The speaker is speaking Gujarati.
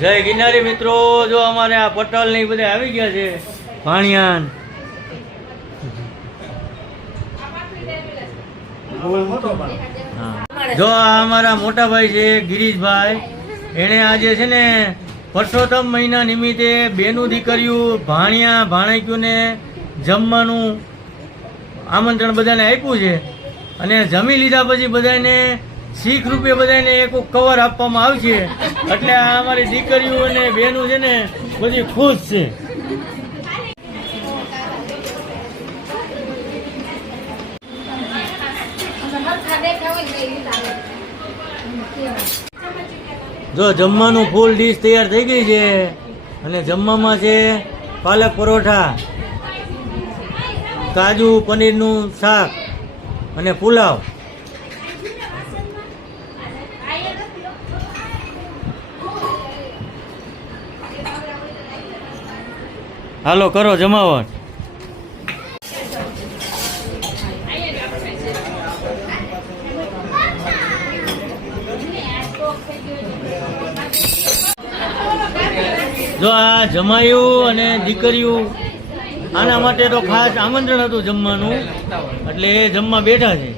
જય ગિરનારી મિત્રો, જો અમારે આ પટલ ને બધા આવી ગયા છે. ભાણિયાન જો આ અમારા મોટા ભાઈ છે ગિરીશભાઈ. એને આજે છે ને પરસોત્તમ મહિના નિમિત્તે બેનું દીકરીયું ભાણિયા ભાણેક્યુંને જમવાનું આમંત્રણ બધાને આપ્યું છે. અને જમી લીધા પછી બધાને શીખ રૂપે બધાને એક કવર આપવામાં આવશે. એટલે આ અમારી દીકરીઓ અને બહેનો છે ને બધી ખુશ છે. જો જમવાનું ફૂલ ડીશ તૈયાર થઈ ગઈ છે. અને જમવામાં છે પાલક પરોઠા, કાજુ પનીરનું શાક અને પુલાવ. હાલો કરો જમાવટ. જો આ જમાયું અને દીકરીયું આના માટે તો ખાસ આમંત્રણ હતું જમવાનું, એટલે એ જમવા બેઠા છે.